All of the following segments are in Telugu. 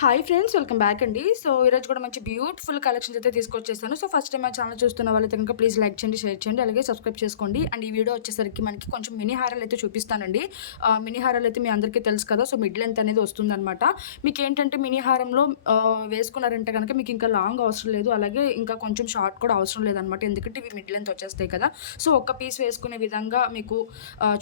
హాయ్ ఫ్రెండ్స్, వెల్కమ్ బ్యాక్ అండి. సో ఈరోజు కూడా మంచి బ్యూటిఫుల్ కలెక్షన్స్ అయితే తీసుకొచ్చేసాను. సో ఫస్ట్ టైం మా ఛానల్ చూస్తున్న వాళ్ళైతే కనుక ప్లీజ్ లైక్ చేయండి, షేర్ చేయండి, అలాగే సబ్స్క్రైబ్ చేసుకోండి. అండ్ ఈ వీడియో వచ్చేసరికి మనకి కొంచెం మినీ హారాలు అయితే చూపిస్తానండి. మినీ హారాలు అయితే మీ అందరికీ తెలుసు కదా. సో మిడ్ లెంత్ అనేది వస్తుందన్నమాట. మీకు ఏంటంటే మినీ హారంలో వేసుకున్నారంటే కనుక మీకు ఇంకా లాంగ్ అవసరం లేదు, అలాగే ఇంకా కొంచెం షార్ట్ కూడా అవసరం లేదనమాట. ఎందుకంటే ఇవి మిడ్ లెంత్ వచ్చేస్తాయి కదా. సో ఒక్క పీస్ వేసుకునే విధంగా మీకు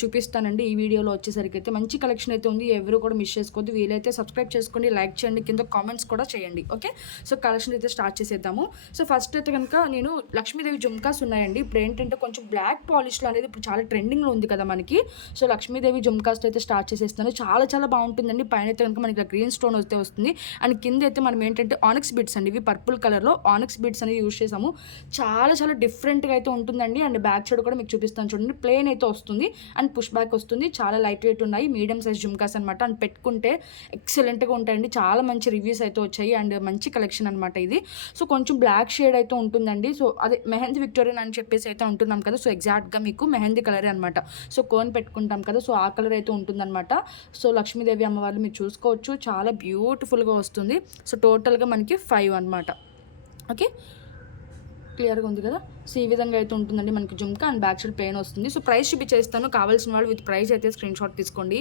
చూపిస్తానండి. ఈ వీడియోలో వచ్చేసరికి అయితే మంచి కలెక్షన్ అయితే ఉంది. ఎవరు కూడా మిస్ చేసుకోవద్దు. వీలైతే సబ్స్క్రైబ్ చేసుకోండి, లైక్ చేయండి, కింద కామెంట్స్ కూడా చేయండి. ఓకే, సో కలెక్షన్ అయితే స్టార్ట్ చేసేద్దాము. సో ఫస్ట్ అయితే కనుక నేను లక్ష్మీదేవి జుమ్కాస్ ఉన్నాయండి. ఇప్పుడు ఏంటంటే కొంచెం బ్లాక్ పాలిష్లో అనేది ఇప్పుడు చాలా ట్రెండింగ్లో ఉంది కదా మనకి. సో లక్ష్మీదేవి జుమ్కాస్ అయితే స్టార్ట్ చేసేస్తాను. చాలా చాలా బాగుంటుందండి. పైన అయితే కనుక మనకి గ్రీన్ స్టోన్ అయితే వస్తుంది. అండ్ కింద అయితే మనం ఏంటంటే ఆనిక్స్ బీడ్స్ అండి, ఇవి పర్పుల్ కలర్లో ఆనిక్స్ బీడ్స్ అనేది యూజ్ చేసాము. చాలా చాలా డిఫరెంట్గా అయితే ఉంటుందండి. అండ్ బ్యాక్ సైడ్ కూడా మీకు చూపిస్తాను చూడండి. ప్లేన్ అయితే వస్తుంది అండ్ పుష్ బ్యాక్ వస్తుంది. చాలా లైట్ వెయిట్ ఉన్నాయి, మీడియం సైజ్ జుమ్కాస్ అనమాట. అండ్ పెట్టుకుంటే ఎక్సలెంట్గా ఉంటాయండి. చాలా మంచి రివ్యూస్ అయితే వచ్చాయి అండ్ మంచి కలెక్షన్ అనమాట ఇది. సో కొంచెం బ్లాక్ షేడ్ అయితే ఉంటుందండి. సో అదే మెహందీ విక్టోరియన్ అని చెప్పేసి అయితే ఉంటున్నాం కదా. సో ఎగ్జాక్ట్గా మీకు మెహందీ కలరే అనమాట. సో కోన్ పెట్టుకుంటాం కదా, సో ఆ కలర్ అయితే ఉంటుందన్నమాట. సో లక్ష్మీదేవి అమ్మవారిని మీరు చూసుకోవచ్చు, చాలా బ్యూటిఫుల్గా వస్తుంది. సో టోటల్గా మనకి 5 అనమాట. ఓకే, క్లియర్గా ఉంది కదా. సో ఈ విధంగా అయితే ఉంటుందండి మనకి jhumka. And back side plain వస్తుంది. సో ప్రైస్ చూపించేస్తాను, కావాల్సిన వాళ్ళు విత్ ప్రైస్ అయితే స్క్రీన్ షాట్ తీసుకోండి.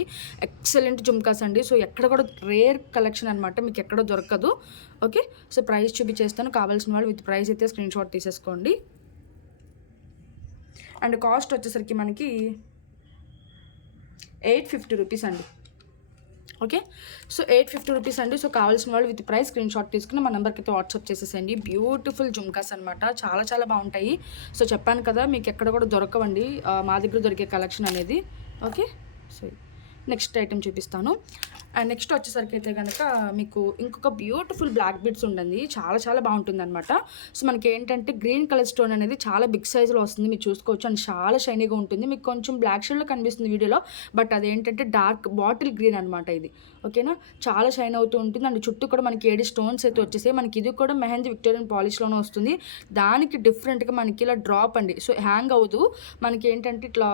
ఎక్సలెంట్ జుమ్కాస్ అండి. సో ఎక్కడ కూడా రేర్ కలెక్షన్ అనమాట, మీకు ఎక్కడ దొరకదు. ఓకే, సో ప్రైస్ చూపించేస్తాను, కావాల్సిన వాళ్ళు విత్ ప్రైస్ అయితే స్క్రీన్ షాట్ తీసేసుకోండి. అండ్ కాస్ట్ వచ్చేసరికి మనకి 850 రూపీస్ అండి. ఓకే, సో 850 రూపీస్ అండి. సో కావాల్సిన వాళ్ళు విత్ ప్రైస్ స్క్రీన్ షాట్ తీసుకుని మా నెంబర్కి అయితే వాట్సాప్ చేసేసండి. బ్యూటిఫుల్ జుమ్కాస్ అనమాట, చాలా చాలా బాగుంటాయి. సో చెప్పాను కదా, మీకు ఎక్కడ కూడా దొరకవండి, మా దగ్గర దొరికే కలెక్షన్ అనేది. ఓకే, సో నెక్స్ట్ ఐటెం చూపిస్తాను. అండ్ నెక్స్ట్ వచ్చేసరికి అయితే కనుక మీకు ఇంకొక బ్యూటిఫుల్ బ్లాక్ బీడ్స్ ఉండండి. చాలా చాలా బాగుంటుంది అనమాట. సో మనకి ఏంటంటే గ్రీన్ కలర్ స్టోన్ అనేది చాలా బిగ్ సైజులో వస్తుంది, మీరు చూసుకోవచ్చు. అండ్ చాలా షైనీగా ఉంటుంది. మీకు కొంచెం బ్లాక్ షేడ్లో కనిపిస్తుంది వీడియోలో, బట్ అదేంటంటే డార్క్ బాటిల్ గ్రీన్ అనమాట ఇది. ఓకేనా, చాలా షైన్ అవుతూ ఉంటుంది. అండ్ చుట్టూ కూడా మనకి 7 స్టోన్స్ అయితే వచ్చేసాయి. మనకి ఇది కూడా మెహందీ విక్టోరియన్ పాలిష్లోనే వస్తుంది. దానికి డిఫరెంట్గా మనకి ఇలా డ్రాప్ అండి. సో హ్యాంగ్ అవ్వదు, మనకి ఏంటంటే ఇట్లా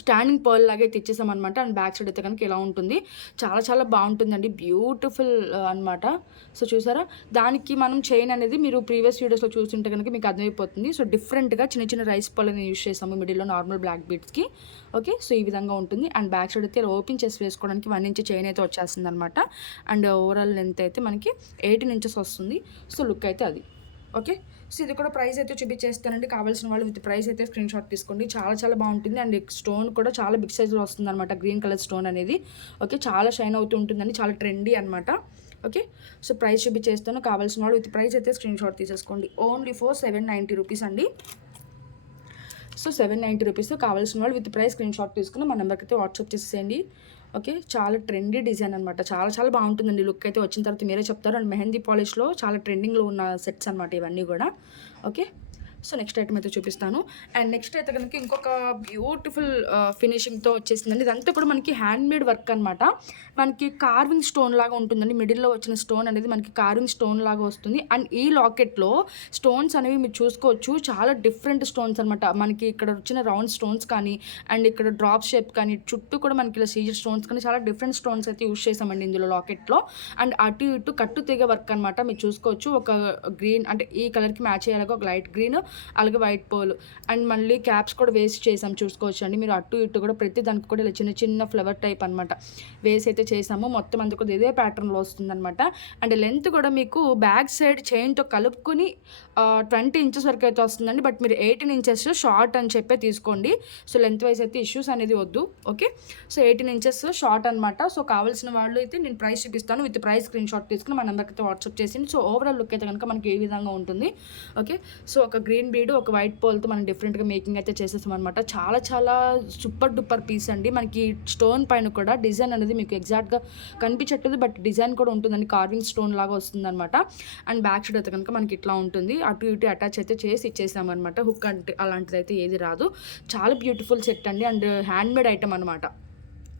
స్టాండింగ్ పర్ల్ లాగా అయితే ఇచ్చేసామన్నమాట. అండ్ బ్యాక్ సైడ్ అయితే కనుక ఇలా ఉంటుంది. చాలా చాలా బాగుంటుందండి, బ్యూటిఫుల్ అనమాట. సో చూసారా, దానికి మనం చైన్ అనేది మీరు ప్రీవియస్ వీడియోస్లో చూస్తుంటే కనుక మీకు అర్థమైపోతుంది. సో డిఫరెంట్గా చిన్న చిన్న రైస్ పళ్ళని యూజ్ చేసాము మిడిల్లో నార్మల్ బ్లాక్ బీడ్స్కి. ఓకే, సో ఈ విధంగా ఉంటుంది. అండ్ బ్యాక్ సైడ్ అయితే ఓపెన్ చేసి వేసుకోవడానికి 1 ఇంచ్ చైన్ అయితే వచ్చేస్తుంది అనమాట. అండ్ ఓవరాల్ లెంత్ అయితే మనకి 18 ఇంచెస్ వస్తుంది. సో లుక్ అయితే అది. ఓకే, సో ఇది కూడా ప్రైస్ అయితే చూపించేస్తానండి, కావాల్సిన వాళ్ళు విత్ ప్రైస్ అయితే స్క్రీన్ షాట్ తీసుకోండి. చాలా చాలా బాగుంటుంది. అండ్ స్టోన్ కూడా చాలా బిగ్ సైజ్లో వస్తుంది అనమాట, గ్రీన్ కలర్ స్టోన్ అనేది. ఓకే, చాలా షైన్ అవుతూ ఉంటుందండి, చాలా ట్రెండీ అనమాట. ఓకే, సో ప్రైస్ చూపించేస్తాను, కావాల్సిన వాళ్ళు విత్ ప్రైస్ అయితే స్క్రీన్ షాట్ తీసేసుకోండి. ఓన్లీ ఫర్ 790 రూపీస్ అండి. So 790 rupees. కావాల్సిన వాళ్ళు విత్ ప్రైస్ స్క్రీన్ షాట్ తీసుకుని మా నెంబర్కి అయితే వాట్సాప్ చేసేయండి. ఓకే, చాలా ట్రెండీ డిజైన్ అనమాట, చాలా చాలా బాగుంటుందండి. లుక్ అయితే వచ్చిన తర్వాత మీరే చెప్తారు. అండ్ మెహందీ పాలిష్లో చాలా ట్రెండింగ్లో ఉన్న సెట్స్ అనమాట ఇవన్నీ కూడా. ఓకే, సో నెక్స్ట్ ఐటమ్ అయితే చూపిస్తాను. అండ్ నెక్స్ట్ అయితే కనుక ఇంకొక బ్యూటిఫుల్ ఫినిషింగ్తో వచ్చేసిందండి. ఇదంతా కూడా మనకి హ్యాండ్ మేడ్ వర్క్ అనమాట. మనకి కార్వింగ్ స్టోన్ లాగా ఉంటుందండి. మిడిల్లో వచ్చిన స్టోన్ అనేది మనకి కార్వింగ్ స్టోన్ లాగా వస్తుంది. అండ్ ఈ లాకెట్లో స్టోన్స్ అనేవి మీరు చూసుకోవచ్చు, చాలా డిఫరెంట్ స్టోన్స్ అనమాట. మనకి ఇక్కడ వచ్చిన రౌండ్ స్టోన్స్ కానీ, అండ్ ఇక్కడ డ్రాప్ షేప్ కానీ, చుట్టూ కూడా మనకి ఇలా సీజర్ స్టోన్స్ కానీ, చాలా డిఫరెంట్ స్టోన్స్ అయితే యూజ్ చేసామండి ఇందులో లాకెట్లో. అండ్ అటు ఇటు కట్టు తీగ వర్క్ అనమాట, మీరు చూసుకోవచ్చు. ఒక గ్రీన్ అంటే ఈ కలర్కి మ్యాచ్ అయ్యేలాగా ఒక లైట్ గ్రీన్, అలాగే వైట్ పోల్. అండ్ మళ్ళీ క్యాప్స్ కూడా వేసి చేసాం, చూసుకోవచ్చు అండి మీరు. అటు ఇటు కూడా ప్రతి దానికి కూడా ఇలా చిన్న చిన్న ఫ్లవర్ టైప్ అనమాట వేసి అయితే చేసాము. మొత్తం అంతా కూడా ఇదే ప్యాటర్న్లో వస్తుందన్నమాట. అండ్ లెంత్ కూడా మీకు బ్యాక్ సైడ్ చైన్తో కలుపుకొని 20 ఇంచెస్ వరకు అయితే వస్తుందండి. బట్ మీరు 18 ఇంచెస్ షార్ట్ అని చెప్పే తీసుకోండి. సో లెంత్ వైజ్ అయితే ఇష్యూస్ అనేది వద్దు. ఓకే, సో 18 ఇంచెస్ షార్ట్ అనమాట. సో కావాల్సిన వాళ్ళు అయితే నేను ప్రైస్ చూపిస్తాను, విత్ ప్రైస్ స్క్రీన్ షాట్ తీసుకుని మా నెంబర్కి అయితే వాట్సాప్ చేసింది. సో ఓవరాల్ లుక్ అయితే కనుక మనకి ఏ విధంగా ఉంటుంది. ఓకే, సో ఒక గ్రీన్ బీడ్, ఒక వైట్ పోల్తో మనం డిఫరెంట్గా మేకింగ్ అయితే చేసేసాం అనమాట. చాలా చాలా సూపర్ డూపర్ పీస్ అండి. మనకి స్టోన్ పైన కూడా డిజైన్ అనేది మీకు ఎగ్జాక్ట్గా కనిపించట్లేదు, బట్ డిజైన్ కూడా ఉంటుందండి, కార్వింగ్ స్టోన్ లాగా వస్తుంది అనమాట. అండ్ బ్యాక్ సైడ్ అయితే కనుక మనకి ఇట్లా ఉంటుంది. అటు ఇటు అటాచ్ అయితే చేసి ఇచ్చేసామన్నమాట. హుక్ అంటే అలాంటిది అయితే ఏది రాదు. చాలా బ్యూటిఫుల్ సెట్ అండి. అండ్ హ్యాండ్ మేడ్ ఐటమ్ అనమాట.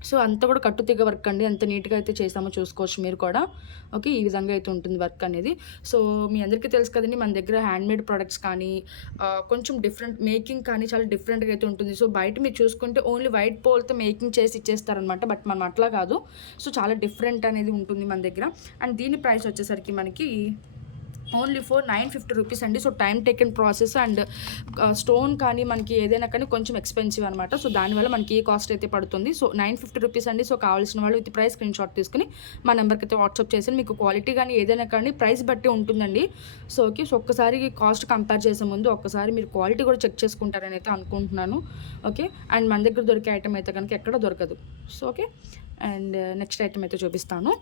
సో అంతా కూడా కట్టుతీగ వర్క్ అండి. ఎంత నీట్‌గా అయితే చేసామో చూసుకోవచ్చు మీరు కూడా. ఓకే. ఈ విధంగా అయితే ఉంటుంది వర్క్ అనేది. సో మీ అందరికీ తెలుసు కదండీ మన దగ్గర హ్యాండ్‌మేడ్ ప్రొడక్ట్స్ కానీ కొంచెం డిఫరెంట్ మేకింగ్ కానీ చాలా డిఫరెంట్‌గా అయితే ఉంటుంది. సో బయట మీరు చూసుకుంటే ఓన్లీ వైట్ పోల్‌తో మేకింగ్ చేసి ఇచ్చేస్తారనమాట. బట్ మనం అట్లా కాదు. సో చాలా డిఫరెంట్ అనేది ఉంటుంది మన దగ్గర. అండ్ దీని ప్రైస్ వచ్చేసరికి మనకి ఓన్లీ ఫర్ 950 రూపీస్ అండి. So time taken process and stone కానీ మనకి ఏదైనా కానీ కొంచెం ఎక్స్పెన్సివ్ అనమాట. సో దానివల్ల మనకి ఈ కాస్ట్ అయితే పడుతుంది. సో 950 రూపీస్ అండి. సో కావాల్సిన వాళ్ళు విత్ ప్రైస్ స్క్రీన్ షాట్ తీసుకుని మా నెంబర్కి అయితే వాట్సాప్ చేసి మీకు క్వాలిటీ కానీ ఏదైనా కానీ ప్రైస్ బట్టి ఉంటుందండి. So okay. సో ఒక్కసారి కాస్ట్ కంపేర్ చేసే ముందు ఒక్కసారి మీరు క్వాలిటీ కూడా చెక్ చేసుకుంటారని అయితే అనుకుంటున్నాను. ఓకే. అండ్ మన దగ్గర దొరికే ఐటమ్ అయితే కనుక ఎక్కడ దొరకదు. So okay. And next item అయితే చూపిస్తాను.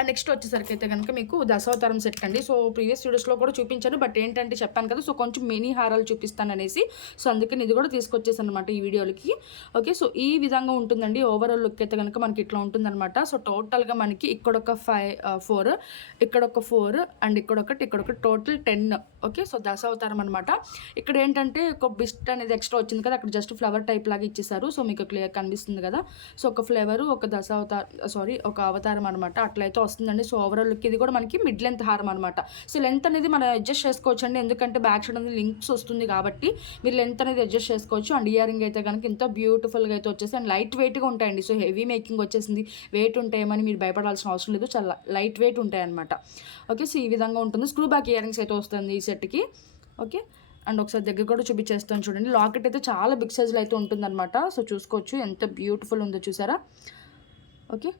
అండ్ నెక్స్ట్ వచ్చేసరికి అయితే కనుక మీకు దశావతారం సెట్ అండి. సో ప్రీవియస్ వీడియోస్లో కూడా చూపించాను. బట్ ఏంటంటే చెప్పాను కదా, సో కొంచెం మినీ హారాలు చూపిస్తాను అనేసి. సో అందుకని ఇది కూడా తీసుకొచ్చేసాను అనమాట ఈ వీడియోలకి. ఓకే. సో ఈ విధంగా ఉంటుందండి. ఓవరాల్ లుక్ అయితే కనుక మనకి ఇట్లా ఉంటుందన్నమాట. సో టోటల్గా మనకి ఇక్కడొక 4, ఇక్కడొక 4 and ఇక్కడొకటి total 10. Okay. So Dasavatharam అనమాట. ఇక్కడ ఏంటంటే ఒక బిస్ట్ అనేది ఎక్స్ట్రా వచ్చింది కదా, అక్కడ జస్ట్ ఫ్లవర్ టైప్ లాగా ఇచ్చేసారు. సో మీకు క్లియర్ కనిపిస్తుంది కదా. సో ఒక ఫ్లేవర్ ఒక అవతారం అనమాట. అట్లయితే వస్తుందండి. సో ఓవరాల్ లుక్ ఇది కూడా మనకి మిడ్ లెంత్ హారం అనమాట. సో లెంత్ అనేది మనం అడ్జస్ట్ చేసుకోవచ్చు అండి. ఎందుకంటే బ్యాక్ సైడ్ అనేది లింక్స్ వస్తుంది కాబట్టి మీరు లెంత్ అనేది అడ్జస్ట్ చేసుకోవచ్చు. అండ్ ఇయర్ రింగ్ అయితే కనుక ఇంత బ్యూటిఫుల్గా అయితే వచ్చేసి అండ్ లైట్ వెయిట్గా ఉంటాయండి. సో హెవీ మేకింగ్ వచ్చేసింది, వెయిట్ ఉంటాయేమని మీరు భయపడాల్సిన అవసరం లేదు. చాలా లైట్ వెయిట్ ఉంటాయి అనమాట. ఓకే. సో ఈ విధంగా ఉంటుంది. స్క్రూ బ్యాక్ ఇయర్ రింగ్స్ అయితే వస్తుంది ఈ సెట్కి. ఓకే. అండ్ ఒకసారి దగ్గర కూడా చూపించేస్తాను చూడండి. లాకెట్ అయితే చాలా బిగ్ సైజ్లో అయితే ఉంటుందన్నమాట. సో చూసుకోవచ్చు ఎంత బ్యూటిఫుల్ ఉందో చూసారా. ఓకే.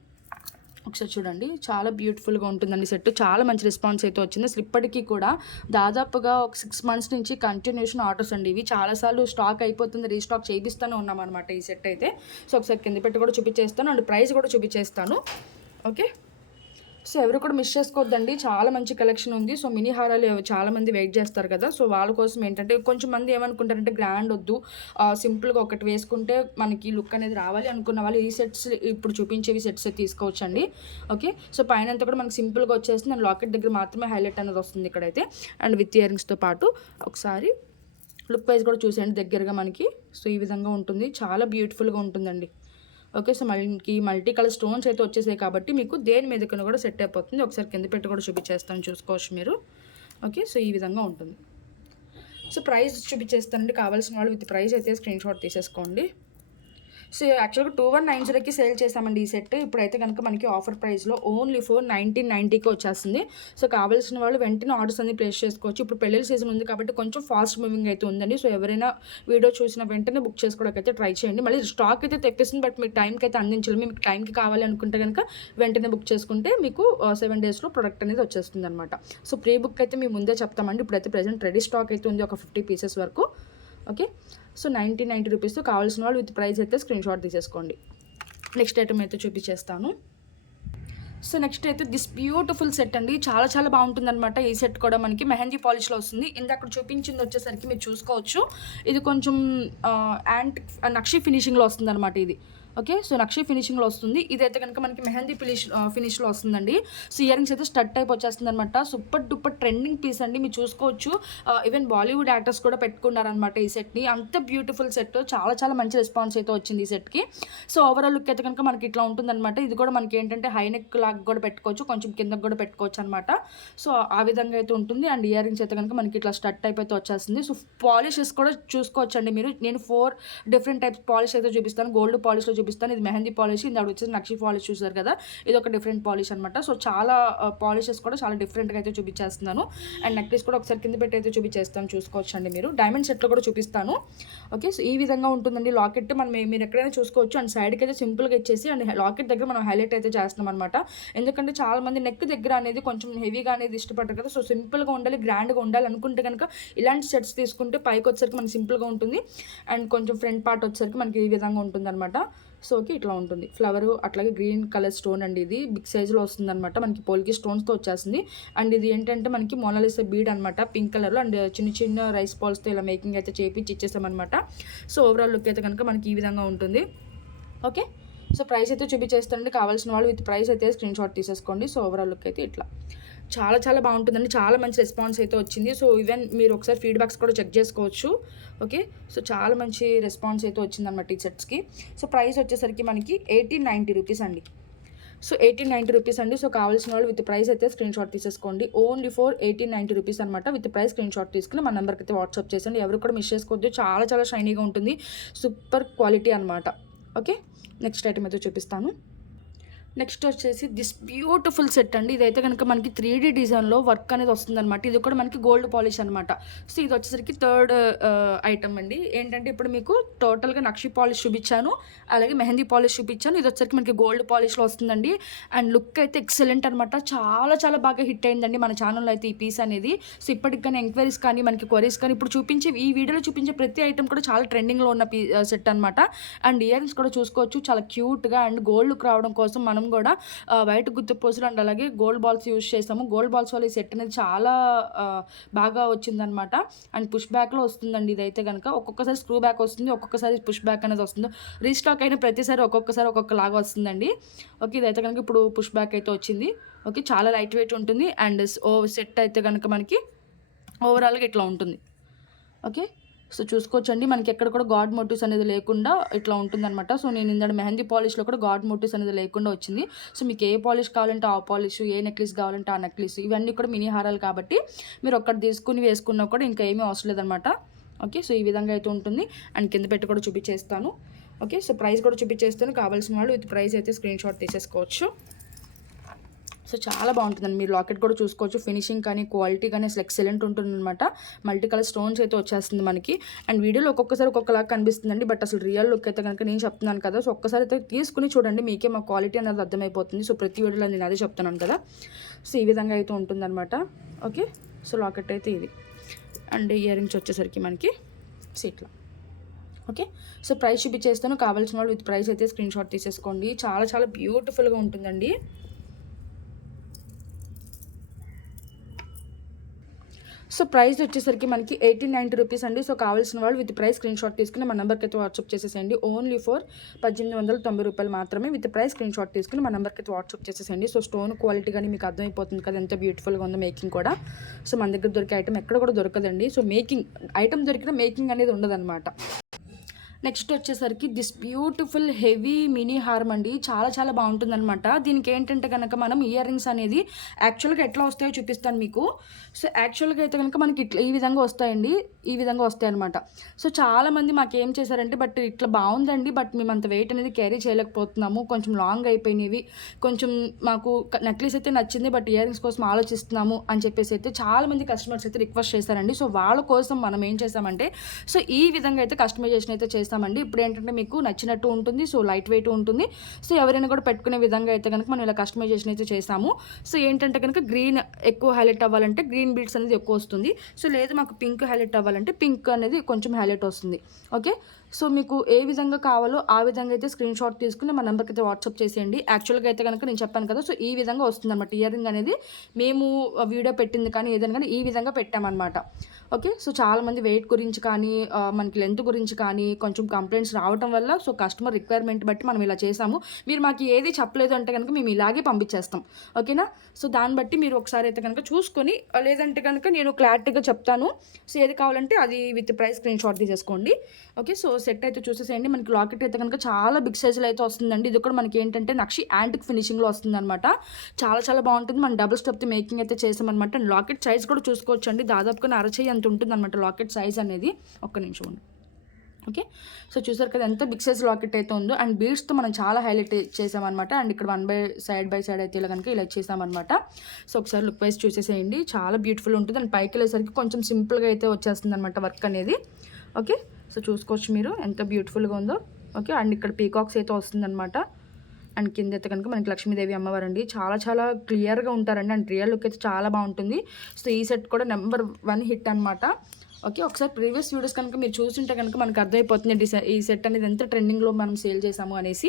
ఒకసారి చూడండి, చాలా బ్యూటిఫుల్గా ఉంటుందండి సెట్. చాలా మంచి రెస్పాన్స్ అయితే వచ్చింది. అసలు ఇప్పటికీ కూడా దాదాపుగా ఒక 6 months నుంచి కంటిన్యూషన్ ఆర్డర్స్ అండి. ఇవి చాలాసార్లు స్టాక్ అయిపోతుంది, రీస్టాక్ చేయిస్తూనే ఉన్నాం అనమాట ఈ సెట్ అయితే. సో ఒకసారి కింద పెట్టి కూడా చూపించేస్తాను అండ్ ప్రైస్ కూడా చూపించేస్తాను. ఓకే. సో ఎవరు కూడా మిస్ చేసుకోవద్దండి, చాలా మంచి కలెక్షన్ ఉంది. సో మినీ హారాలు చాలామంది వెయిట్ చేస్తారు కదా. సో వాళ్ళ కోసం ఏంటంటే కొంచెం మంది ఏమనుకుంటారంటే గ్రాండ్ వద్దు, సింపుల్గా ఒకటి వేసుకుంటే మనకి లుక్ అనేది రావాలి అనుకున్న వాళ్ళు ఈ సెట్స్ ఇప్పుడు చూపించేవి సెట్స్ తీసుకోవచ్చండి. ఓకే. సో పైన అంతా కూడా మనకి సింపుల్గా వచ్చేస్తుంది అండ్ లాకెట్ దగ్గర మాత్రమే హైలైట్ అనేది వస్తుంది ఇక్కడైతే. అండ్ విత్ ఇయర్ రింగ్స్తో పాటు ఒకసారి లుక్ వైజ్ కూడా చూసేయండి దగ్గరగా మనకి. సో ఈ విధంగా ఉంటుంది, చాలా బ్యూటిఫుల్గా ఉంటుందండి. ఓకే. సో మనకి మల్టీ కలర్ స్టోన్స్ అయితే వచ్చేసాయి కాబట్టి మీకు దేని మీదకన్నా కూడా సెట్ అయిపోతుంది. ఒకసారి కింద పెట్టి కూడా చూపించేస్తాను, చూసుకోవచ్చు మీరు. ఓకే. సో ఈ విధంగా ఉంటుంది. సో ప్రైస్ చూపించేస్తానండి. కావాల్సిన వాళ్ళు విత్ ప్రైస్ అయితే స్క్రీన్ షాట్ తీసేసుకోండి. సో యాక్చువల్గా 2190కి సేల్ చేసామండి ఈ సెట్. ఇప్పుడైతే కనుక మనకి ఆఫర్ ప్రైస్లో ఓన్లీ 1990కి వచ్చేస్తుంది. సో కావాల్సిన వాళ్ళు వెంటనే ఆర్డర్స్ అన్ని ప్లేస్ చేసుకోవచ్చు. ఇప్పుడు పెళ్ళిళ్ళ సీజన్ ఉంది కాబట్టి కొంచెం ఫాస్ట్ మూవింగ్ అయితే ఉందండి. సో ఎవరైనా వీడియో చూసిన వెంటనే బుక్ చేసుకోవడానికి అయితే ట్రై చేయండి. మళ్ళీ స్టాక్ అయితే తెప్పిస్తుంది, బట్ మీకు టైంకి అయితే అందించాలి. మీకు టైంకి కావాలి అనుకుంటే కనుక వెంటనే బుక్ చేసుకుంటే మీకు 7 daysలో ప్రొడక్ట్ అనేది వచ్చేస్తుంది అనమాట. సో ప్రీ బుక్ అయితే మేము ముందే చెప్తామండి. ఇప్పుడైతే ప్రెజెంట్ రెడీ స్టాక్ అయితే ఉంది, ఒక 50 pieces వరకు. ఓకే. సో 1990 రూపీస్తో కావాల్సిన వాళ్ళు విత్ ప్రైస్ అయితే స్క్రీన్ షాట్ తీసేసుకోండి. నెక్స్ట్ ఐటమ్ అయితే చూపించేస్తాను. సో నెక్స్ట్ అయితే దిస్ బ్యూటిఫుల్ సెట్ అండి. చాలా చాలా బాగుంటుందన్నమాట. ఈ సెట్ కూడా మనకి మెహందీ పాలిష్లో వస్తుంది. ఇందాక చూపించింది వచ్చేసరికి మీరు చూసుకోవచ్చు, ఇది కొంచెం నక్షి ఫినిషింగ్లో వస్తుంది అనమాట ఇది. ఓకే. సో నక్షి ఫినిషింగ్లో వస్తుంది. ఇదైతే కనుక మనకి మెహందీ ఫినిష్లో వస్తుందండి. సో ఇయర్ రింగ్స్ అయితే స్టడ్ టైప్ వచ్చేస్తుంది అనమాట. సూపర్ డూపర్ ట్రెండింగ్ పీస్ అండి. మీరు చూసుకోవచ్చు, ఈవెన్ బాలీవుడ్ యాక్టర్స్ కూడా పెట్టుకున్నారనమాట ఈ సెట్ని. అంత బ్యూటిఫుల్ సెట్, చాలా చాలా మంచి రెస్పాన్స్ అయితే వచ్చింది ఈ సెట్కి. సో ఓవరాల్ లుక్ అయితే కనుక మనకి ఇట్లా ఉంటుందన్నమాట. ఇది కూడా మనకి ఏంటంటే హై నెక్ లాగా కూడా పెట్టుకోవచ్చు, కొంచెం కిందకు కూడా పెట్టుకోవచ్చు అనమాట. సో ఆ విధంగా అయితే ఉంటుంది. అండ్ ఇయర్ రింగ్స్ అయితే కనుక మనకి ఇట్లా స్టడ్ టైప్ అయితే వచ్చేస్తుంది. సో పాలిషెస్ కూడా చూసుకోవచ్చు అండి మీరు. నేను 4 different టైప్స్ పాలిష్ అయితే చూపిస్తాను. గోల్డ్ పాలిష్లో చూపిస్తాను. ఇది మెహందీ పాలిష్, ఇది వచ్చేసి నక్షి పాలిష్ చూసారు కదా, ఇది ఒక డిఫరెంట్ పాలిష్ అనమాట. సో చాలా పాలిషెస్ కూడా చాలా డిఫరెంట్గా అయితే చూపించేస్తున్నాను. అండ్ నెక్లెస్ కూడా ఒకసారి కింద పెట్టి అయితే చూపించేస్తాను, చూసుకోవచ్చు అండి మీరు. డైమండ్ సెట్లో కూడా చూపిస్తాను. ఓకే. సో ఈ విధంగా ఉంటుందండి. లాకెట్ మీరు ఎక్కడైనా చూసుకోవచ్చు. అండ్ సైడ్కి అయితే సింపుల్గా ఇచ్చేసి అండ్ లాకెట్ దగ్గర మనం హైలైట్ అయితే చేస్తున్నాం అనమాట. ఎందుకంటే చాలా మంది నెక్ దగ్గర అనేది కొంచెం హెవీగా అనేది ఇష్టపడతారు కదా. సో సింపుల్గా ఉండాలి, గ్రాండ్గా ఉండాలి అనుకుంటే కనుక ఇలాంటి సెట్స్ తీసుకుంటే పైకి వచ్చేసరికి మనకి సింపుల్గా ఉంటుంది అండ్ కొంచెం ఫ్రంట్ పార్ట్ వచ్చేసరికి మనకి ఈ విధంగా ఉంటుంది అనమాట. So okay. ఇట్లా ఉంటుంది ఫ్లవర్, అట్లాగే గ్రీన్ కలర్ స్టోన్ అండి. ఇది బిగ్ సైజులో వస్తుంది అనమాట. మనకి పోల్కి స్టోన్స్తో వచ్చేస్తుంది. అండ్ ఇది ఏంటంటే మనకి మోనాలిసా బీడ్ అనమాట, పింక్ కలర్లో. అండ్ చిన్న చిన్న రైస్ బాల్స్తో ఇలా మేకింగ్ అయితే చేపించి ఇచ్చేసామన్నమాట. సో ఓవరాల్ లుక్ అయితే కనుక మనకి ఈ విధంగా ఉంటుంది. ఓకే. సో ప్రైస్ అయితే చూపించేస్తానండి. కావాల్సిన వాళ్ళు విత్ ప్రైస్ అయితే స్క్రీన్ షాట్ తీసేసుకోండి. సో ఓవరాల్ లుక్ అయితే ఇట్లా చాలా చాలా బాగుంటుందండి. చాలా మంచి రెస్పాన్స్ అయితే వచ్చింది. సో ఈవెన్ మీరు ఒకసారి ఫీడ్‌బ్యాక్స్ కూడా చెక్ చేసుకోవచ్చు. ఓకే. సో చాలా మంచి రెస్పాన్స్ అయితే వచ్చిందనమాట ఈ సెట్స్‌కి. సో ప్రైస్ వచ్చేసరికి మనకి 1890 రూపీస్ అండి. సో 1890 రూపీస్ అండి. సో కావాల్సిన వాళ్ళు విత్ ప్రైస్ అయితే స్క్రీన్‌షాట్ తీసేసుకోండి. ఓన్లీ ఫర్ 1890 రూపీస్ అనమాట. విత్ ప్రైస్ స్క్రీన్‌షాట్ తీసుకొని మన నెంబర్‌కి అయితే వాట్సాప్ చేసేయండి. ఎవరు కూడా మిస్ చేసుకోవద్దు. చాలా చాలా షైనీగా ఉంటుంది. సూపర్ క్వాలిటీ అనమాట. ఓకే. నెక్స్ట్ ఐటమ్ అయితే చూపిస్తాను. నెక్స్ట్ వచ్చేసి దిస్ బ్యూటిఫుల్ సెట్ అండి. ఇదైతే కనుక మనకి 3D డిజైన్లో వర్క్ అనేది వస్తుందన్నమాట. ఇది కూడా మనకి గోల్డ్ పాలిష్ అనమాట. సో ఇది వచ్చేసరికి థర్డ్ ఐటమ్ అండి. ఏంటంటే ఇప్పుడు మీకు టోటల్గా నక్షి పాలిష్ చూపించాను, అలాగే మెహందీ పాలిష్ చూపించాను. ఇది వచ్చేసరికి మనకి గోల్డ్ పాలిష్లో వస్తుందండి. అండ్ లుక్ అయితే ఎక్సలెంట్ అనమాట. చాలా చాలా బాగా హిట్ అయిందండి మన ఛానల్లో అయితే ఈ పీస్ అనేది. సో ఇప్పటికి కానీ ఎంక్వైరీస్ కానీ మనకి క్వరీస్ కానీ ఇప్పుడు చూపించే ఈ వీడియోలో చూపించే ప్రతి ఐటమ్ కూడా చాలా ట్రెండింగ్లో ఉన్న సెట్ అనమాట. అండ్ ఇయర్ రింగ్స్ కూడా చూసుకోవచ్చు, చాలా క్యూట్గా అండ్ గోల్డ్ లుక్ రావడం కోసం మనం కూడా వైట్ గుత్తి పూసలు అండ్ అలాగే గోల్డ్ బాల్స్ యూజ్ చేసాము. గోల్డ్ బాల్స్ వల్ల ఈ సెట్ అనేది చాలా బాగా వచ్చిందనమాట. అండ్ పుష్ బ్యాక్లో వస్తుందండి. ఇదైతే కనుక ఒక్కొక్కసారి స్క్రూ బ్యాక్ వస్తుంది, ఒక్కొక్కసారి పుష్ బ్యాక్ అనేది వస్తుంది. రీస్టాక్ అయిన ప్రతిసారి ఒక్కొక్కసారి ఒక్కొక్కలాగా వస్తుందండి. ఓకే. ఇదైతే కనుక ఇప్పుడు పుష్ బ్యాక్ అయితే వచ్చింది. ఓకే. చాలా లైట్ వెయిట్ ఉంటుంది. అండ్ సెట్ అయితే కనుక మనకి ఓవరాల్గా ఇట్లా ఉంటుంది. ఓకే. సో చూసుకోవచ్చండి, మనకి ఎక్కడ కూడా గాడ్ మోటివ్స్ అనేది లేకుండా ఇట్లా ఉంటుందన్నమాట. సో నేను ఇందాక మెహందీ పాలిష్లో కూడా గాడ్ మోటివ్స్ అనేది లేకుండా వచ్చింది. సో మీకు ఏ పాలిష్ కావాలంటే ఆ పాలిష్, ఏ నెక్లెస్ కావాలంటే ఆ నెక్లెస్, ఇవన్నీ కూడా మినీ హారాలు కాబట్టి మీరు ఒక్కటి తీసుకుని వేసుకున్నా కూడా ఇంకా ఏమీ అవసరం లేదనమాట. ఓకే. సో ఈ విధంగా అయితే ఉంటుంది. అండ్ కింద పెట్టి కూడా చూపించేస్తాను. ఓకే. సో ప్రైస్ కూడా చూపించేస్తాను. కావాల్సిన వాళ్ళు విత్ ప్రైస్ అయితే స్క్రీన్‌షాట్ తీసేసుకోవచ్చు. సో చాలా బాగుంటుందండి. మీరు లాకెట్ కూడా చూసుకోవచ్చు. ఫినిషింగ్ కానీ క్వాలిటీ కానీ అసలు ఎక్సలెంట్ ఉంటుందన్నమాట. మల్టీ కలర్ స్టోన్స్ అయితే వచ్చేస్తుంది మనకి. అండ్ వీడియోలో ఒక్కొక్కసారి ఒక్కొక్కలాగా కనిపిస్తుందండి. బట్ అసలు రియల్ లుక్ అయితే కనుక నేను చెప్తున్నాను కదా. సో ఒక్కసారి అయితే తీసుకుని చూడండి, మీకే మా క్వాలిటీ అనేది అర్థమైపోతుంది. సో ప్రతి వీడియోలో నేను అదే చెప్తున్నాను కదా. సో ఈ విధంగా అయితే ఉంటుందన్నమాట. ఓకే. సో లాకెట్ అయితే ఇది. అండ్ ఇయర్ రింగ్స్ వచ్చేసరికి మనకి సీట్లో. ఓకే. సో ప్రైస్ చూపించేస్తాను. కావాల్సిన వాళ్ళు విత్ ప్రైస్ అయితే స్క్రీన్‌షాట్ తీసేసుకోండి. చాలా చాలా బ్యూటిఫుల్గా ఉంటుందండి. సో ప్రైస్ వచ్చేసరికి మనకి 1890 రూపీస్ అండి. సో కావాల్సిన వాళ్ళు విత్ ప్రైస్ స్క్రీన్‌షాట్ తీసుకుని మన నెంబర్కి అయితే వాట్సాప్ చేసేసేయండి. ఓన్లీ ఫర్ 1890 రూపాయలు మాత్రమే. విత్ ప్రైస్ స్క్రీన్‌షాట్ తీసుకుని మన నెంబర్కి అయితే వాట్సాప్ చేసేసేయండి. సో స్టోన్ క్వాలిటీ కానీ మీకు అర్థమైపోతుంది కదా ఎంత బ్యూటిఫుల్గా ఉందో మేకింగ్ కూడా. సో మన దగ్గర దొరికే ఐటమ్ ఎక్కడ కూడా దొరకదండి. సో మేకింగ్ ఐటమ్ దొరికిన మేకింగ్ అనేది ఉండదన్నమాట. నెక్స్ట్ వచ్చేసరికి దిస్ బ్యూటిఫుల్ హెవీ మినీ హారం అండి. చాలా చాలా బాగుంటుందన్నమాట. దీనికి ఏంటంటే కనుక మనం ఇయర్ రింగ్స్ అనేది యాక్చువల్గా ఎట్లా వస్తాయో చూపిస్తాను మీకు. సో యాక్చువల్గా అయితే కనుక మనకి ఇట్లా ఈ విధంగా వస్తాయండి, ఈ విధంగా వస్తాయి అనమాట. సో చాలామంది మాకు ఏం చేశారంటే బట్ ఇట్లా బాగుందండి, బట్ మేము అంత వెయిట్ అనేది క్యారీ చేయలేకపోతున్నాము, కొంచెం లాంగ్ అయిపోయినవి, కొంచెం మాకు నెక్లెస్ అయితే నచ్చింది బట్ ఇయర్ రింగ్స్ కోసం ఆలోచిస్తున్నాము అని చెప్పేసి అయితే చాలామంది కస్టమర్స్ అయితే రిక్వెస్ట్ చేశారండి. సో వాళ్ళ కోసం మనం ఏం చేసామంటే సో ఈ విధంగా అయితే కస్టమైజేషన్ అయితే చేస్తామండి. ఇప్పుడు ఏంటంటే మీకు నచ్చినట్టు ఉంటుంది. సో లైట్ వెయిట్ ఉంటుంది. సో ఎవరైనా కూడా పెట్టుకునే విధంగా అయితే కనుక మనం ఇలా కస్టమైజేషన్ అయితే చేసాము. సో ఏంటంటే కనుక గ్రీన్ ఎక్కువ హైలైట్ అవ్వాలంటే గ్రీన్ బీడ్స్ అనేది ఎక్కువ వస్తుంది. సో లేదు మాకు పింక్ హైలైట్ అవ్వాలంటే పింక్ అనేది కొంచెం హైలైట్ వస్తుంది. ఓకే. సో మీకు ఏ విధంగా కావాలో ఆ విధంగా అయితే స్క్రీన్‌షాట్ తీసుకుని మా నెంబర్కి అయితే వాట్సాప్ చేసేయండి. యాక్చువల్గా అయితే కనుక నేను చెప్పాను కదా. సో ఈ విధంగా వస్తుంది అనమాట. ఇయర్ రింగ్ అనేది మేము వీడియో పెట్టింది కానీ ఏదైనా కానీ ఈ విధంగా పెట్టామన్నమాట. ఓకే. సో చాలామంది వెయిట్ గురించి కానీ మనకి లెంత్ గురించి కానీ కొంచెం కంప్లైంట్స్ రావడం వల్ల సో కస్టమర్ రిక్వైర్మెంట్ బట్టి మనం ఇలా చేసాము. మీరు మాకు ఏది చెప్పలేదు అంటే కనుక మేము ఇలాగే పంపించేస్తాం. ఓకేనా. సో దాన్ని బట్టి మీరు ఒకసారి అయితే కనుక చూసుకొని, లేదంటే కనుక నేను క్లారిటీగా చెప్తాను. సో ఏది కావాలంటే అది విత్ ప్రైస్ స్క్రీన్‌షాట్ తీసేసుకోండి. ఓకే. సో సెట్ అయితే చూసేసేయండి. మనకి లాకెట్ అయితే కనుక చాలా బిగ్ సైజులో అయితే వస్తుందండి. ఇది కూడా మనకి ఏంటంటే నక్షి యాంటిక్ ఫినిషింగ్లో వస్తుందన్నమాట. చాలా చాలా బాగుంటుంది. మనం డబుల్ స్టెప్తో మేకింగ్ అయితే చేసామన్నమాట. అండ్ లాకెట్ సైజ్ కూడా చూసుకోవచ్చండి. దాదాపుగా అరచేయి అంత ఉంటుందన్నమాట లాకెట్ సైజ్ అనేది. ఒక్క నిమిషం ఉండి. ఓకే. సో చూసారు కదా ఎంత బిగ్ సైజ్ లాకెట్ అయితే ఉందో. అండ్ బీడ్స్తో మనం చాలా హైలైట్ చేసామన్నమాట. అండ్ ఇక్కడ బై సైడ్ అయితే ఇలా కనుక ఇలా చేసామన్నమాట. సో ఒకసారి లుక్ వైజ్ చూసేసేయండి. చాలా బ్యూటిఫుల్ ఉంటుంది. అండ్ పైకి వెళ్ళేసరికి కొంచెం సింపుల్గా అయితే వచ్చేస్తుంది అనమాట వర్క్ అనేది. ఓకే. సో చూసుకోవచ్చు మీరు ఎంత బ్యూటిఫుల్గా ఉందో. ఓకే. అండ్ ఇక్కడ పీకాక్స్ అయితే వస్తుందన్నమాట. అండ్ కింద అయితే కనుక మనకి లక్ష్మీదేవి అమ్మవారు అండి. చాలా చాలా క్లియర్గా ఉంటారండి. అండ్ రియల్ లుక్ అయితే చాలా బాగుంటుంది. సో ఈ సెట్ కూడా నెంబర్ 1 హిట్ అనమాట. ఓకే. ఒకసారి ప్రీవియస్ వీడియోస్ కనుక మీరు చూస్తుంటే కనుక మనకు అర్థమైపోతుంది ఈ సెట్ అనేది ఎంత ట్రెండింగ్లో మనం సేల్ చేసాము అనేసి.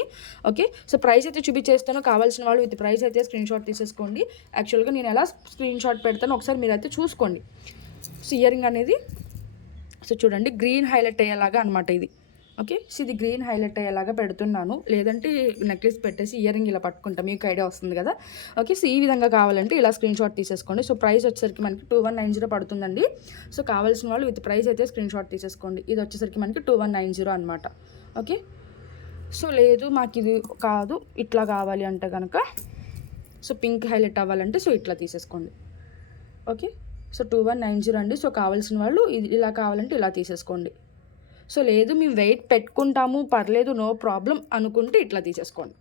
ఓకే. సో ప్రైస్ అయితే చూపించేస్తాను. కావాల్సిన వాళ్ళు విత్ ప్రైస్ అయితే స్క్రీన్‌షాట్ తీసేసుకోండి. యాక్చువల్గా నేను ఎలా స్క్రీన్‌షాట్ పెడతాను ఒకసారి మీరు అయితే చూసుకోండి. సో ఇయర్ రింగ్ అనేది సో చూడండి గ్రీన్ హైలైట్ అయ్యేలాగా అనమాట ఇది. ఓకే. సో ఇది గ్రీన్ హైలైట్ అయ్యేలాగా పెడుతున్నాను. లేదంటే నెక్లెస్ పెట్టేసి ఇయర్ రింగ్ ఇలా పట్టుకుంటాం. మీకు ఐడియా వస్తుంది కదా! ఓకే. సో ఈ విధంగా కావాలంటే ఇలా స్క్రీన్‌షాట్ తీసేసుకోండి. సో ప్రైస్ వచ్చేసరికి మనకి 2190 పడుతుందండి. సో కావాల్సిన వాళ్ళు విత్ ప్రైస్ అయితే స్క్రీన్‌షాట్ తీసేసుకోండి. ఇది వచ్చేసరికి మనకి 2190 అనమాట. ఓకే. సో లేదు మాకిది కాదు ఇట్లా కావాలి అంటే గనక సో పింక్ హైలైట్ అవ్వాలంటే సో ఇట్లా తీసేసుకోండి. ఓకే. సో 2190 అండి. సో కావాల్సిన వాళ్ళు ఇది ఇలా కావాలంటే ఇలా తీసేసుకోండి. సో లేదు మేము వెయిట్ పెట్టుకుంటాము పర్లేదు నో ప్రాబ్లం అనుకుంటే ఇట్లా తీసేసుకోండి.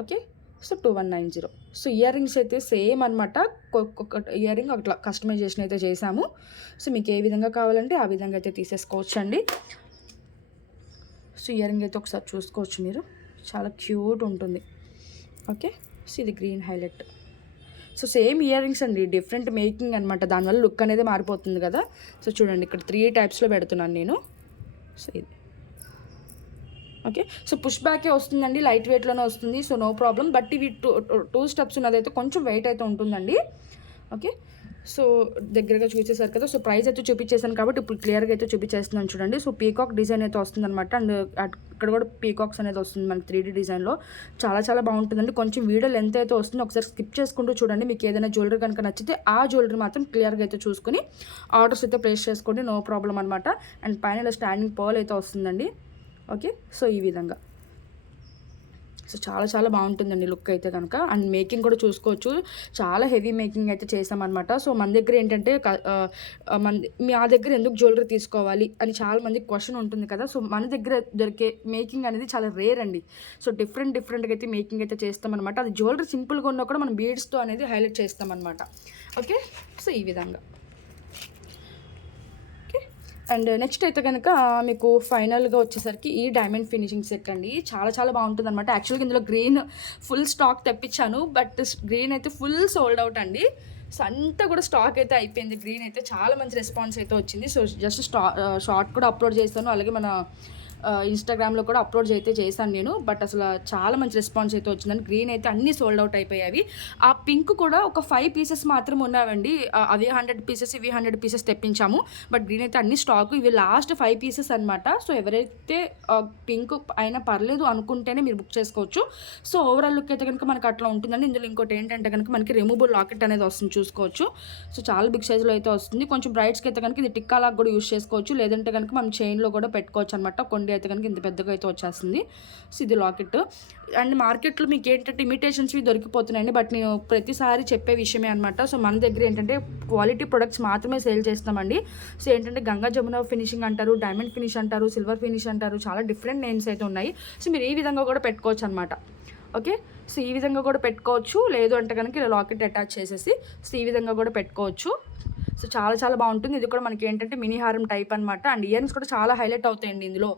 Okay. So 2190. So ear rings అయితే సేమ్ అనమాట. ఒక్కొక్క ఇయర్ రింగ్ అట్లా కస్టమైజేషన్ అయితే చేసాము. సో మీకు ఏ విధంగా కావాలంటే ఆ విధంగా అయితే తీసేసుకోవచ్చు అండి. సో ఇయర్ రింగ్ అయితే ఒకసారి చూసుకోవచ్చు మీరు, చాలా క్యూట్ ఉంటుంది. ఓకే. సో ఇది green highlight. So same ear rings అండి, డిఫరెంట్ మేకింగ్ అనమాట. దానివల్ల లుక్ అనేది మారిపోతుంది కదా. సో చూడండి ఇక్కడ 3 టైప్స్లో పెడుతున్నాను నేను. సో ఇది ఓకే. సో పుష్ బ్యాకే వస్తుందండి, లైట్ వెయిట్లోనే వస్తుంది. So no problem. బట్ ఇవి టూ స్టెప్స్ ఉన్నదైతే కొంచెం వెయిట్ అయితే ఉంటుందండి. ఓకే. సో దగ్గరగా చూసేసారు కదా. సో ప్రైస్ అయితే చూపించేసాను కాబట్టి ఇప్పుడు క్లియర్గా అయితే చూపించేస్తున్నాను చూడండి. సో పీకాక్ డిజైన్ అయితే వస్తుందన్నమాట. అండ్ ఇక్కడ కూడా పీకాక్స్ అనేది వస్తుంది మనకి 3D డిజైన్లో. చాలా చాలా బాగుంటుందండి. కొంచెం వీడియో లెంత్ అయితే వస్తుంది, ఒకసారి స్కిప్ చేసుకుంటూ చూడండి. మీకు ఏదైనా జ్యువెలరీ కనుక నచ్చితే ఆ జ్యువెలరీ మాత్రం క్లియర్గా అయితే చూసుకుని ఆర్డర్స్ అయితే ప్లేస్ చేసుకోండి, నో ప్రాబ్లం అనమాట. అండ్ పైన ఇలా స్టాండింగ్ పర్ల్ అయితే వస్తుందండి. ఓకే. సో ఈ విధంగా సో చాలా చాలా బాగుంటుందండి లుక్ అయితే కనుక. అండ్ మేకింగ్ కూడా చూసుకోవచ్చు, చాలా హెవీ మేకింగ్ అయితే చేసామన్నమాట. సో మన దగ్గర ఏంటంటే మా దగ్గర ఎందుకు జ్యువెలరీ తీసుకోవాలి అని చాలా మందికి క్వశ్చన్ ఉంటుంది కదా. సో మన దగ్గర దొరికే మేకింగ్ అనేది చాలా రేర్ అండి. సో డిఫరెంట్గా అయితే మేకింగ్ అయితే చేస్తామన్నమాట. అది జ్యువెలరీ సింపుల్గా ఉన్నా కూడా మనం బీడ్స్తో అనేది హైలైట్ చేస్తామన్నమాట. ఓకే. సో ఈ విధంగా. అండ్ నెక్స్ట్ అయితే కనుక మీకు ఫైనల్గా వచ్చేసరికి ఈ డైమండ్ ఫినిషింగ్ సెట్ అండి. చాలా చాలా బాగుంటుంది అనమాట. యాక్చువల్గా ఇందులో గ్రీన్ ఫుల్ స్టాక్ తెప్పించాను, బట్ గ్రీన్ అయితే ఫుల్ సోల్డ్ అవుట్ అండి. సో అంతా కూడా స్టాక్ అయితే అయిపోయింది. గ్రీన్ అయితే చాలా మంచి రెస్పాన్స్ అయితే వచ్చింది. సో జస్ట్ షార్ట్ కూడా అప్లోడ్ చేస్తాను, అలాగే మన ఇన్స్టాగ్రామ్లో కూడా అప్లోడ్ అయితే చేశాను నేను. బట్ అసలు చాలా మంచి రెస్పాన్స్ అయితే వచ్చిందని. గ్రీన్ అయితే అన్నీ సోల్డ్ అవుట్ అయిపోయాయి. ఆ పింక్ కూడా ఒక 5 పీసెస్ మాత్రం ఉన్నాయండి. అవి 100 పీసెస్, ఇవి 100 పీసెస్ తెప్పించాము. బట్ గ్రీన్ అయితే అన్ని స్టాక్, ఇవి లాస్ట్ 5 పీసెస్ అనమాట. సో ఎవరైతే పింక్ అయినా పర్లేదు అనుకుంటేనే మీరు బుక్ చేసుకోవచ్చు. సో ఓవరాల్ లుక్ అయితే కనుక మనకు అట్లా ఉంటుందండి. ఇందులో ఇంకోటి ఏంటంటే కనుక మనకి రిమూవబుల్ లాకెట్ అనేది వస్తుంది, చూసుకోవచ్చు. సో చాలా బిగ్ సైజులో అయితే వస్తుంది. కొంచెం బ్రైడ్స్కి అయితే కనుక ఇది టిక్కా లాగా కూడా యూస్ చేసుకోవచ్చు, లేదంటే కనుక మనం చైన్లో కూడా పెట్టుకోవచ్చు అనమాట. కొండి అయితే కనుక ఇంత పెద్దగా అయితే వచ్చేస్తుంది. సో ఇది లాకెట్. అండ్ మార్కెట్లో మీకు ఏంటంటే ఇమిటేషన్స్వి దొరికిపోతున్నాయండి, బట్ నేను ప్రతిసారి చెప్పే విషయమే అనమాట. సో మన దగ్గర ఏంటంటే క్వాలిటీ ప్రొడక్ట్స్ మాత్రమే సేల్ చేస్తామండి. సో ఏంటంటే గంగా జమున ఫినిషింగ్ అంటారు, డైమండ్ ఫినిష్ అంటారు, సిల్వర్ ఫినిష్ అంటారు, చాలా డిఫరెంట్ నేమ్స్ అయితే ఉన్నాయి. సో మీరు ఈ విధంగా కూడా పెట్టుకోవచ్చు అనమాట. ఓకే. సో ఈ విధంగా కూడా పెట్టుకోవచ్చు, లేదు అంటే కనుక ఇలా లాకెట్ అటాచ్ చేసేసి సో ఈ విధంగా కూడా పెట్టుకోవచ్చు. సో చాలా చాలా బాగుంటుంది. ఇది కూడా మనకి ఏంటంటే మినీ హారం టైప్ అనమాట. అండ్ ఇయర్ రింగ్స్ కూడా చాలా హైలైట్ అవుతాయండి ఇందులో.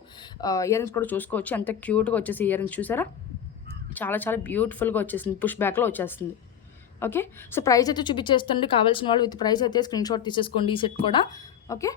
ఇయర్ రింగ్స్ కూడా చూసుకోవచ్చు, ఎంత క్యూట్గా వచ్చేసి ఇయర్ రింగ్స్ చూసారా, చాలా చాలా బ్యూటిఫుల్గా వచ్చేసింది, పుష్ బ్యాక్లో వచ్చేస్తుంది. ఓకే. సో ప్రైస్ అయితే చూపించేస్తుంది. కావాల్సిన వాళ్ళు విత్ ప్రైస్ అయితే స్క్రీన్షాట్ తీసేసుకోండి ఈ సెట్ కూడా. ఓకే.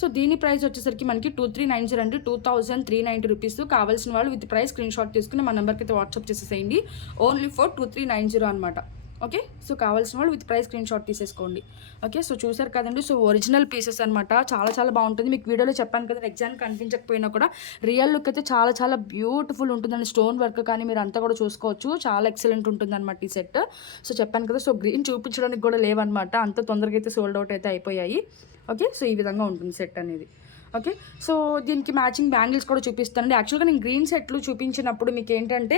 సో దీని ప్రైస్ వచ్చేసరికి మనకి 2390 అండి, 2390 రూపీస్. కావాల్సిన వాళ్ళు విత్ ప్రైస్ స్క్రీన్షాట్ తీసుకుని మన నెంబర్కి అయితే వాట్సాప్ చేసేసేయండి. ఓన్లీ ఫర్ 2390 అనమాట. ఓకే. సో కావాల్సిన వాళ్ళు విత్ ప్రైస్ స్క్రీన్షాట్ తీసేసుకోండి. ఓకే. సో చూసారు కదండి. సో ఒరిజినల్ పీసెస్ అనమాట, చాలా చాలా బాగుంటుంది. మీకు వీడియోలో చెప్పాను కదా, ఎగ్జామ్ కనిపించకపోయినా కూడా రియల్ లుక్ అయితే చాలా చాలా బ్యూటిఫుల్ ఉంటుందండి. స్టోన్ వర్క్ కానీ మీరు అంతా కూడా చూసుకోవచ్చు, చాలా ఎక్సలెంట్ ఉంటుంది అనమాట ఈ సెట్. సో చెప్పాను కదా, సో గ్రీన్ చూపించడానికి కూడా లేవన్నమాట, అంత తొందరగా అయితే సోల్డ్ అవుట్ అయితే అయిపోయాయి. ఓకే. సో ఈ విధంగా ఉంటుంది సెట్ అనేది. ఓకే. సో దీనికి మ్యాచింగ్ బ్యాంగిల్స్ కూడా చూపిస్తానండి. యాక్చువల్గా నేను గ్రీన్ సెట్లు చూపించినప్పుడు మీకు ఏంటంటే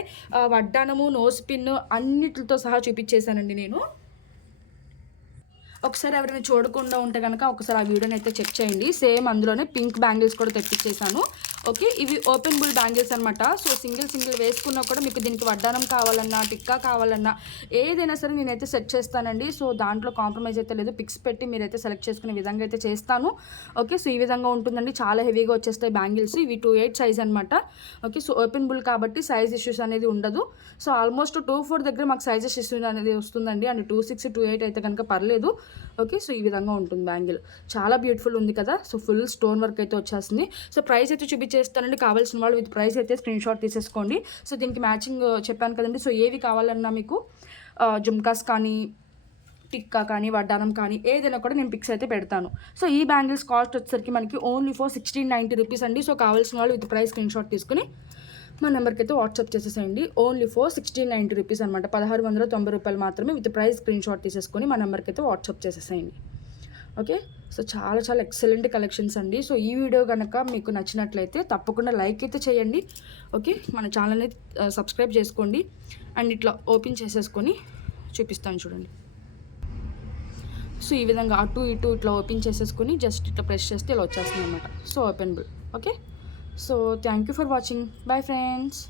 వడ్డానము, నోస్ పిన్ అన్నిటితో సహా చూపించేశానండి నేను. ఒకసారి ఎవరైనా చూడకుండా ఉంటే కనుక ఒకసారి ఆ వీడియోని అయితే చెక్ చేయండి. సేమ్ అందులోనే పింక్ బ్యాంగిల్స్ కూడా తెప్పించేసాను. ఓకే. ఇవి ఓపెన్ బుల్ బ్యాంగిల్స్ అనమాట. సో సింగిల్ వేసుకున్నా కూడా మీకు దీనికి వడ్డానం కావాలన్నా, టిక్కా కావాలన్నా ఏదైనా సరే నేనైతే సెట్ చేస్తానండి. సో దాంట్లో కాంప్రమైజ్ అయితే లేదు, పిక్స్ పెట్టి మీరైతే సెలెక్ట్ చేసుకునే విధంగా అయితే చేస్తాను. ఓకే. సో ఈ విధంగా ఉంటుందండి, చాలా హెవీగా వచ్చేస్తాయి బ్యాంగిల్స్. ఇవి 28 సైజ్ అనమాట. ఓకే. సో ఓపెన్ బుల్ కాబట్టి సైజ్ ఇష్యూస్ అనేది ఉండదు. సో ఆల్మోస్ట్ 24 దగ్గర మాకు సైజెస్ ఇష్యూ అనేది వస్తుందండి. అండ్ 26, 28 అయితే కనుక పర్లేదు. ఓకే. సో ఈ విధంగా ఉంటుంది బ్యాంగిల్, చాలా బ్యూటిఫుల్ ఉంది కదా. సో ఫుల్ స్టోన్ వర్క్ అయితే వచ్చేస్తుంది. సో ప్రైస్ అయితే చూపించేస్తానండి. కావాల్సిన వాళ్ళు విత్ ప్రైస్ అయితే స్క్రీన్షాట్ తీసేసుకోండి. సో దీనికి మ్యాచింగ్ చెప్పాను కదండి. సో ఏవి కావాలన్నా మీకు జుమ్కాస్ కానీ టిక్కా కానీ వడ్డానం కానీ ఏదైనా కూడా నేను పిక్స్ అయితే పెడతాను. సో ఈ బ్యాంగిల్స్ కాస్ట్ వచ్చేసరికి మనకి ఓన్లీ ఫర్ 1690 రూపీస్ అండి. సో కావాల్సిన వాళ్ళు విత్ ప్రైస్ స్క్రీన్ షాట్ తీసుకుని మా నెంబర్కి అయితే వాట్సాప్ చేసేసేయండి. ఓన్లీ ఫర్ 1690 రూపీస్ అనమాట. 1690 రూపాయలు మాత్రమే విత్ ప్రైస్ స్క్రీన్ షాట్ తీసేసుకొని మా నెంబర్కి అయితే వాట్సాప్ చేసేసేయండి. ఓకే, సో చాలా చాలా ఎక్సలెంట్ కలెక్షన్స్ అండి. సో ఈ వీడియో కనుక మీకు నచ్చినట్లయితే తప్పకుండా లైక్ అయితే చేయండి. ఓకే, మన ఛానల్ని సబ్స్క్రైబ్ చేసుకోండి. అండ్ ఇట్లా ఓపెన్ చేసేసుకొని చూపిస్తాను చూడండి. సో ఈ విధంగా అటు ఇటు ఇట్లా ఓపెన్ చేసేసుకొని జస్ట్ ఇట్లా ప్రెస్ చేస్తే ఇలా వచ్చేస్తుంది అనమాట. So openable. Okay, so thank you for watching. Bye friends.